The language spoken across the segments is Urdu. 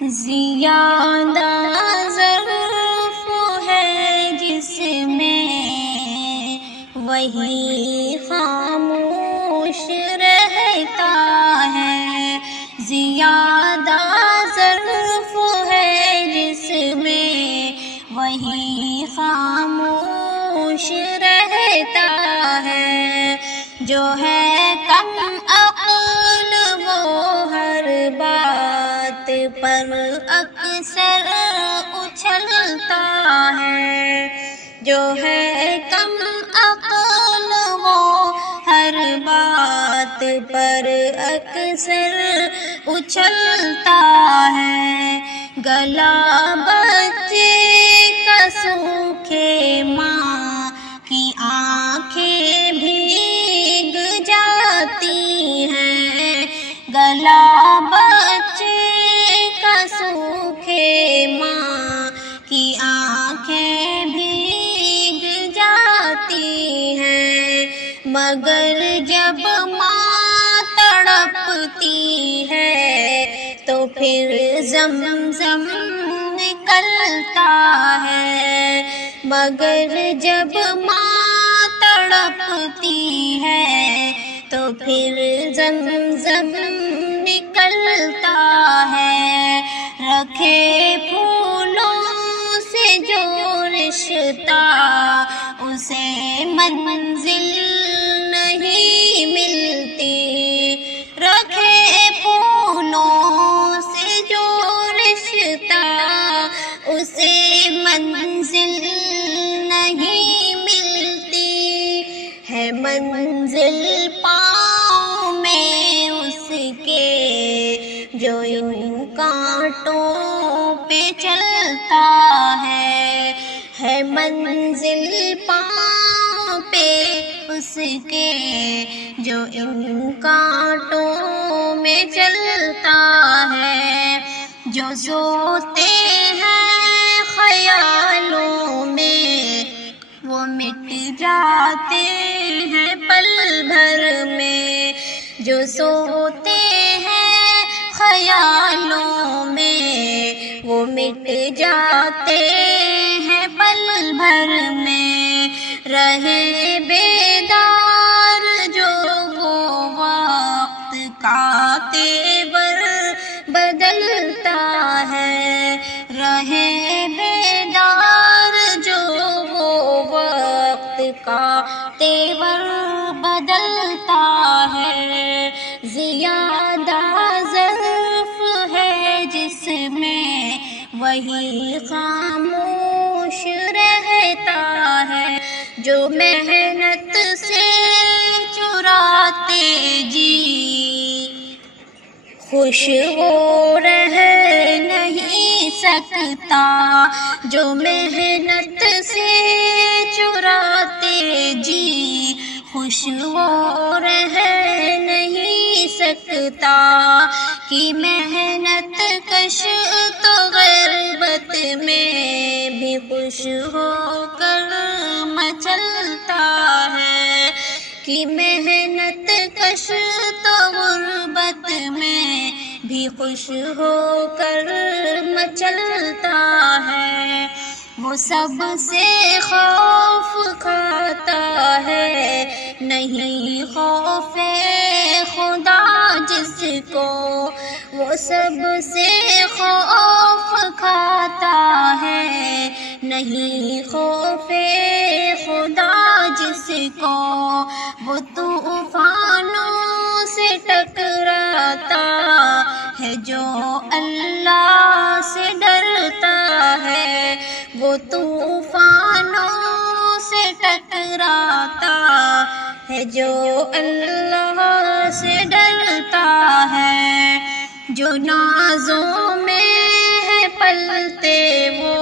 زیادہ ظرف ہے جس میں وہی خاموش رہتا ہے، زیادہ ظرف ہے جس میں وہی خاموش رہتا ہے، جو ہے کم عقل وہ ہر بات پر اکثر اچھلتا ہے، جو ہے کم عقل وہ ہر بات پر اکثر اچھلتا ہے، گلا بچے کا سوکھے ماں کی آنکھیں بھیگ جاتی ہیں، گلا بچے کا سوکھے ماں کی آنکھیں بھیگ جاتی ہیں، مگر جب ماں تڑپتی ہے تو پھر زمزم نکلتا ہے، مگر جب ماں تڑپتی ہے تو پھر زمزم نکلتا ہے، رکھے پھولوں سے جو رشتہ اسے منزل نہیں ملتی، رکھے پھولوں سے جو رشتہ اسے منزل نہیں ملتی، ہے منزل پاؤں میں اس کے جو یوں کانٹوں پہ چلتا ہے منزل پاؤں پہ اس کے جو ان کانٹوں میں چلتا ہے، جو سوتے ہیں خیالوں میں وہ مٹ جاتے ہیں پل بھر میں، جو سوتے ہیں خیالوں میں وہ مٹ جاتے ہیں پل بھر میں، رہے بیدار جو وہ وقت کا تیور بدلتا ہے، رہے بیدار جو وہ وقت کا تیور بدلتا ہے، زیادہ ظرف ہے جس میں وہی خاموش رہتا ہے، جو محنت سے چراتے جی خوش وہ رہ نہیں سکتا، جو محنت سے چراتے جی خوش وہ رہ نہیں سکتا، کہ محنت کش تو غربت میں بھی خوش ہو کر مچلتا ہے، کہ محنت کش تو غربت میں بھی خوش ہو کر مچلتا ہے، وہ سب سے خوف کھاتا ہے نہیں خوف خدا جس کو، وہ سب سے خوف کھاتا ہے نہیں خوف خدا جس کو، وہ طوفانوں سے ٹکراتا ہے جو اللہ سے ڈرتا ہے، وہ طوفانوں سے ٹکراتا ہے جو اللہ سے ڈرتا ہے، جو نازوں میں ہے پلتے وہ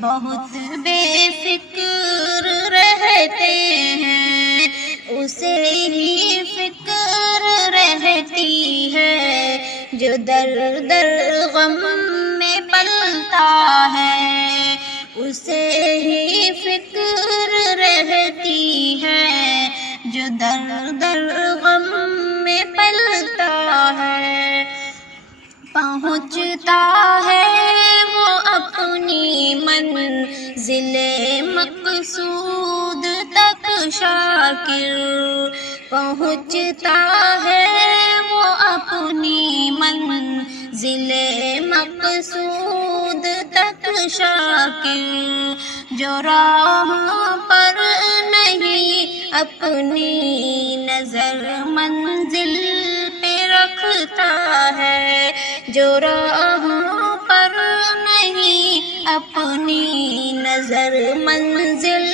بہت بے فکر رہتے ہیں، اسے ہی فکر رہتی ہے جو در در غم میں پلتا ہے، اسے ہی فکر رہتی ہے جو در در غم میں پلتا ہے، پہنچتا ہے وہ اپنی منزل مقصود تک شاکر، پہنچتا ہے وہ اپنی منزل مقصود تک شاکر، جو راہ پر نہیں اپنی نظر منزل پہ رکھتا ہے، جو راہ پر نہیں اپنی نظر منزل